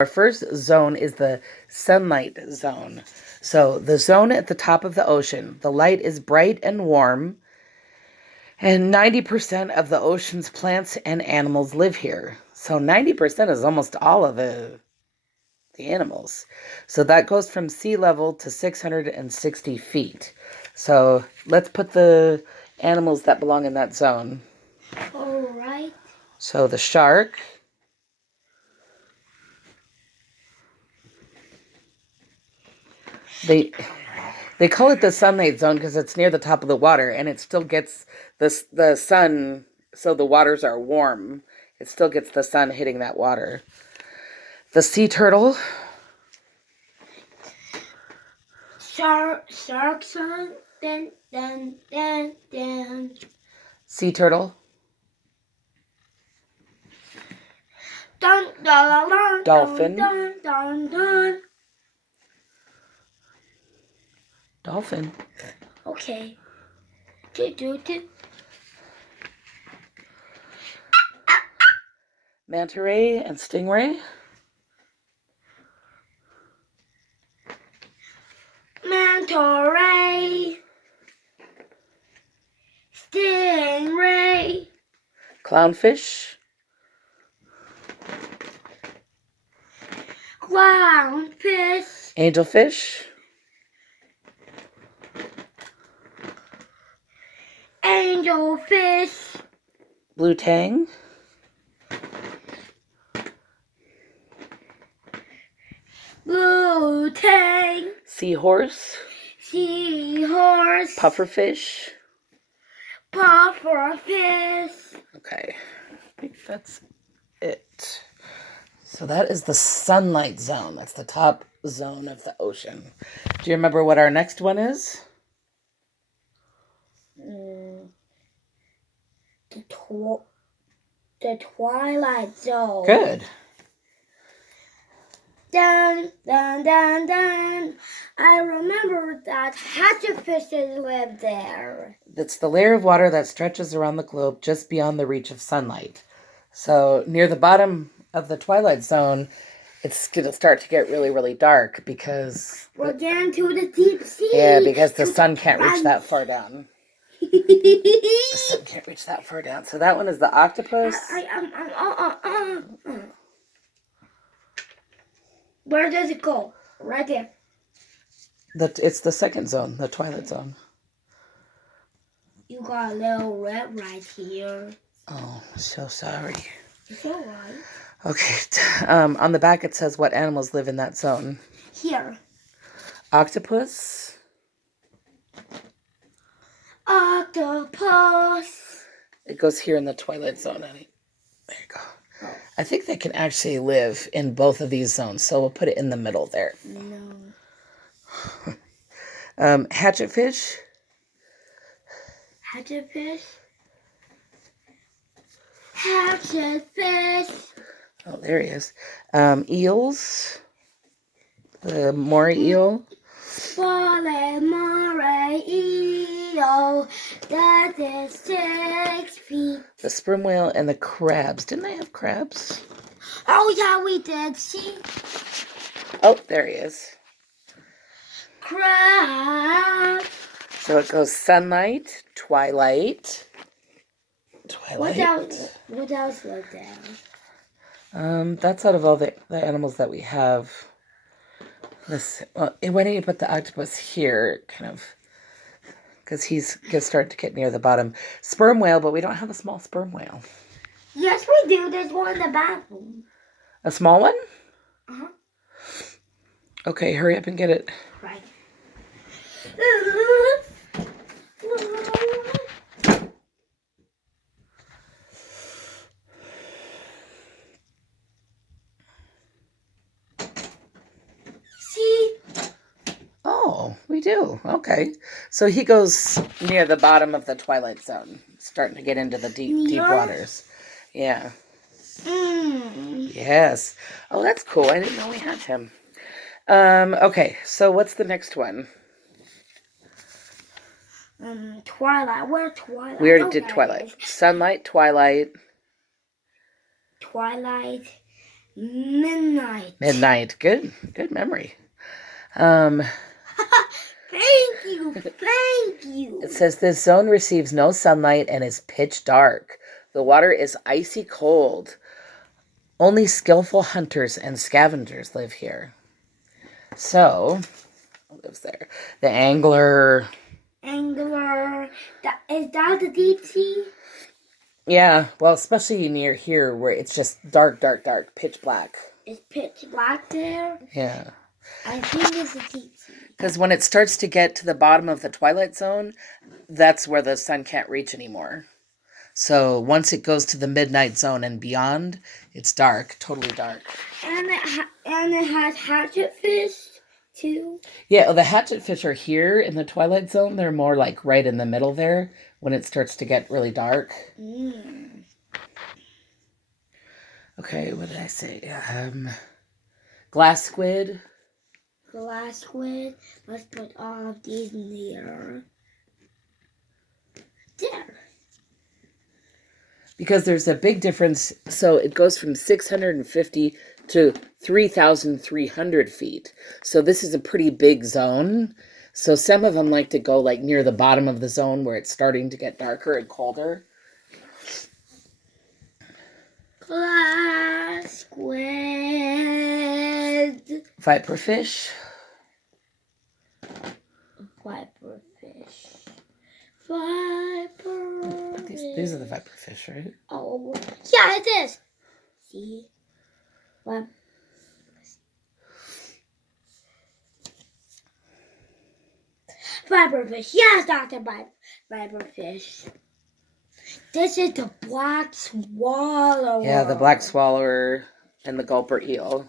Our first zone is the sunlight zone. So the zone at the top of the ocean, the light is bright and warm, and 90% of the ocean's plants and animals live here. So 90% is almost all of the animals. So that goes from sea level to 660 feet. So let's put the animals that belong in that zone. All right. So the shark, they call it the sunlight zone because it's near the top of the water, and it still gets the sun, so the waters are warm. It still gets the sun hitting that water. The sea turtle. Shark song. Dun, dun, dun, dun. Sea turtle. Dun, dun, dun, Dolphin. Dun, dun, dun. Dolphin. Okay. Do. Manta ray and stingray. Manta ray. Stingray. Clownfish. Clownfish. Angelfish. Angelfish. Blue tang. Blue tang. Seahorse. Seahorse. Pufferfish. Pufferfish. Okay, I think that's it. So that is the sunlight zone. That's the top zone of the ocean. Do you remember what our next one is? The twilight zone. Good. Dun, dun, dun, dun. I remember that hatchetfishes live there. It's the layer of water that stretches around the globe just beyond the reach of sunlight. So near the bottom of the twilight zone, it's going to start to get really, really dark because... We're getting to the deep sea. Yeah, because the sun can't reach that far down. The sun can't reach that far down. So that one is the octopus. Where does it go? Right there. It's the second zone, the twilight zone. You got a little red right here. Oh, so sorry. It's all right. Okay. On the back it says what animals live in that zone. Here. Octopus. Octopus. It goes here in the twilight zone, honey. There you go. Oh. I think they can actually live in both of these zones, so we'll put it in the middle there. No. Hatchetfish. Hatchetfish. Hatchetfish. Oh, there he is. Eels. The moray eel. Moray eel. That is 6 feet. The sperm whale and the crabs. Didn't I have crabs? Oh, yeah, we did. See? Oh, there he is. Crab. So it goes sunlight, twilight. What else was there? That's out of all the animals that we have. Well, why don't you put the octopus here, kind of, because he's going to start to get near the bottom. Sperm whale, but we don't have a small sperm whale. Yes, we do. There's one in the bathroom. A small one? Uh-huh. Okay, hurry up and get it. Right. See? Oh, we do. Okay. So he goes near the bottom of the twilight zone, starting to get into the deep waters. Yeah. Yes. Oh, that's cool. I didn't know we had him. Okay, so what's the next one? Twilight. Where's Twilight? We already did twilight. Sunlight, twilight. Twilight, Midnight. Midnight. Good memory. Thank you. Thank you. It says this zone receives no sunlight and is pitch dark. The water is icy cold. Only skillful hunters and scavengers live here. So, who lives there? The angler. Angler. Is that the deep sea? Yeah, well, especially near here where it's just dark, pitch black. Is pitch black there? Yeah. I think it's the deep sea. Because when it starts to get to the bottom of the twilight zone, that's where the sun can't reach anymore. So once it goes to the midnight zone and beyond, it's dark, totally dark. And it has hatchet fish too. Yeah, the hatchet fish are here in the twilight zone. They're more like right in the middle there when it starts to get really dark. Okay, what did I say? Glass squid. Glass squid. Let's put all of these near. There. Because there's a big difference. So it goes from 650 to 3,300 feet. So this is a pretty big zone. So some of them like to go like near the bottom of the zone where it's starting to get darker and colder. Glass squid. Viper fish. Viper fish. Viper. These are the viper fish, right? Oh, yeah, it is. See? Viper fish. Yes, Dr. Viper fish. This is the black swallower. Yeah, the black swallower and the gulper eel.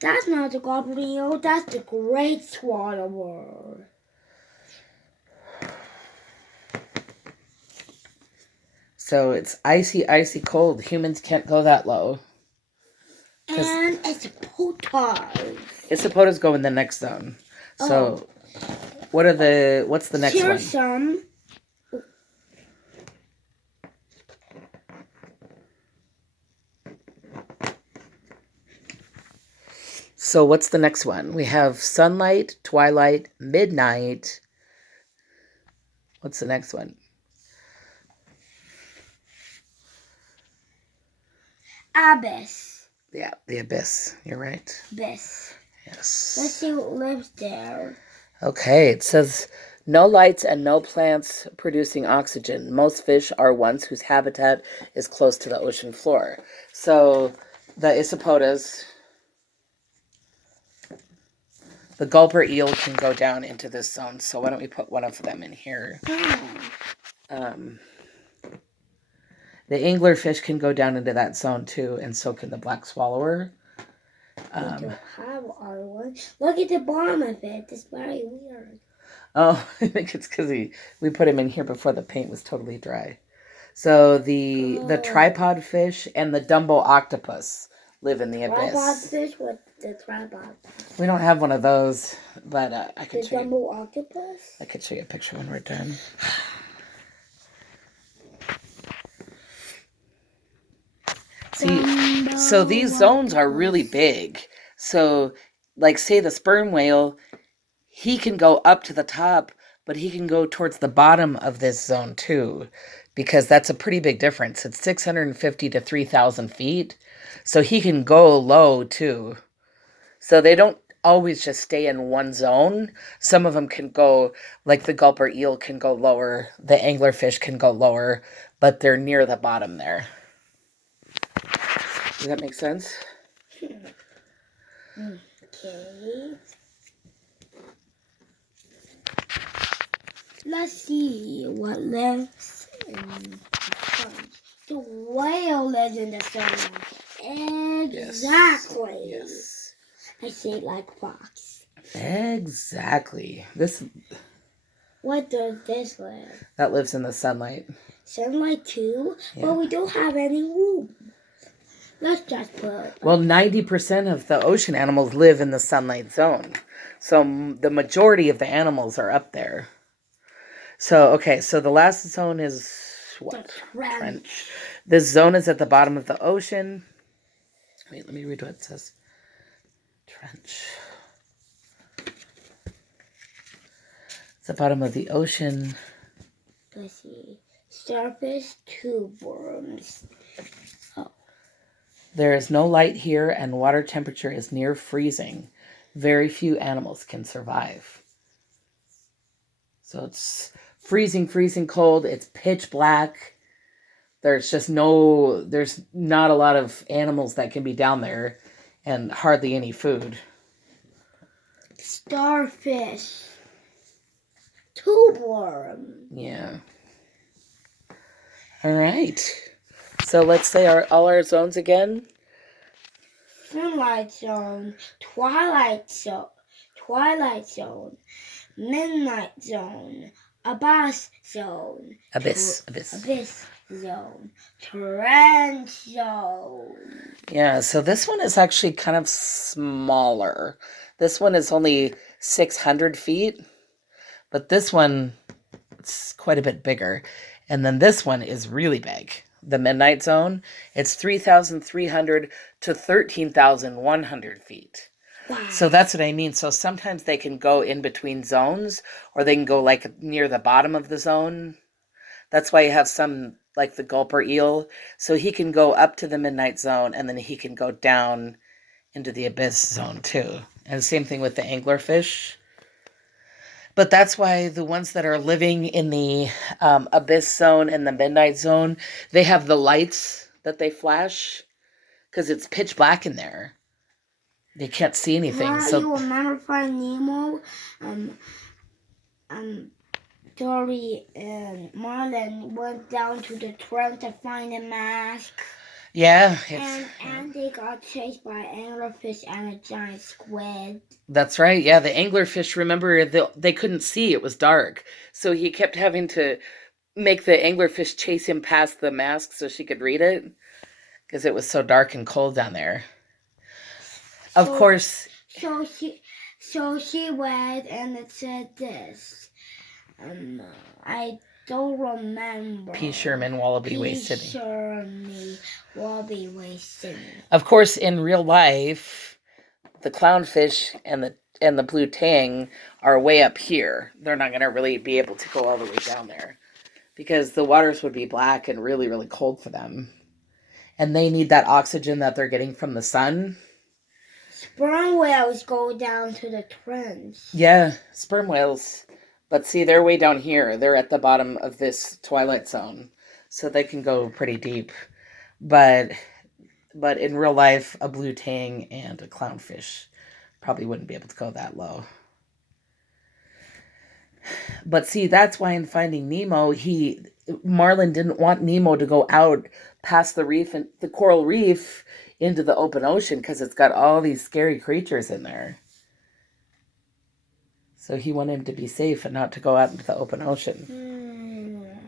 That's not the gulper eel. That's the great swallower. So it's icy, icy cold. Humans can't go that low. And it's potas. Isapotas go in the next zone. So what's the next one? Here's some. So what's the next one? We have sunlight, twilight, midnight. What's the next one? Abyss. Yeah, the abyss. You're right. Abyss. Yes. Let's see what lives there. Okay, it says no lights and no plants producing oxygen. Most fish are ones whose habitat is close to the ocean floor. So the Isapotas, the gulper eel can go down into this zone. So why don't we put one of them in here? The anglerfish can go down into that zone too, and so can the black swallower. We don't have our one. Look at the bottom of it. It's very weird. Oh, I think it's because we put him in here before the paint was totally dry. So the tripod fish and the Dumbo octopus live in the abyss. Tripod fish with the tripod. We don't have one of those, but I can show you. Dumbo octopus? I could show you a picture when we're done. See, so these zones are really big. So, like, say the sperm whale, he can go up to the top, but he can go towards the bottom of this zone too, because that's a pretty big difference. It's 650 to 3,000 feet. So he can go low too. So they don't always just stay in one zone. Some of them can go, like the gulper eel can go lower, the anglerfish can go lower, but they're near the bottom there. Does that make sense? Okay. Let's see what lives in the sun. The whale lives in the sun. Exactly. Yes. I say it like fox. Exactly. What does this live? That lives in the sunlight. Sunlight too? Yeah. But we don't have any room. Let's just put... Well, 90% of the ocean animals live in the sunlight zone. So the majority of the animals are up there. So, okay, so the last zone is what? The trench. This zone is at the bottom of the ocean. Wait, let me read what it says. Trench. It's the bottom of the ocean. Let's see. Starfish, tube worms. There is no light here and water temperature is near freezing. Very few animals can survive. So it's freezing cold. It's pitch black. There's not a lot of animals that can be down there and hardly any food. Starfish. Tube worm. Yeah. All right. So let's say all our zones again. Sunlight zone, twilight zone, midnight zone, abyss zone, Abyss. zone, trench zone. Yeah, so this one is actually kind of smaller. This one is only 600 feet, but this one it's quite a bit bigger. And then this one is really big. The midnight zone, it's 3,300 to 13,100 feet. Wow. So that's what I mean. So sometimes they can go in between zones, or they can go like near the bottom of the zone. That's why you have some like the gulper eel. So he can go up to the midnight zone and then he can go down into the abyss zone too. And same thing with the anglerfish. But that's why the ones that are living in the abyss zone and the midnight zone, they have the lights that they flash because it's pitch black in there. They can't see anything. Well, So you remember Finding Nemo? Dory and Marlin went down to the trench to find a mask. yeah, And they got chased by anglerfish and a giant squid. that's right. Yeah, the anglerfish, remember, they couldn't see. It was dark. So he kept having to make the anglerfish chase him past the mask so she could read it because it was so dark and cold down there. Of course. So she read and it said this. I don't remember. P. Sherman, Wallaby Way, P. Sydney. Sherman, Wallaby Way, Sydney. Of course, in real life, the clownfish and the blue tang are way up here. They're not going to really be able to go all the way down there because the waters would be black and really, really cold for them. And they need that oxygen that they're getting from the sun. Sperm whales go down to the trench. Yeah, sperm whales. But see, they're way down here. They're at the bottom of this twilight zone. So they can go pretty deep. But in real life, a blue tang and a clownfish probably wouldn't be able to go that low. But see, that's why in Finding Nemo, Marlin didn't want Nemo to go out past the reef and the coral reef into the open ocean because it's got all these scary creatures in there. So he wanted him to be safe and not to go out into the open ocean.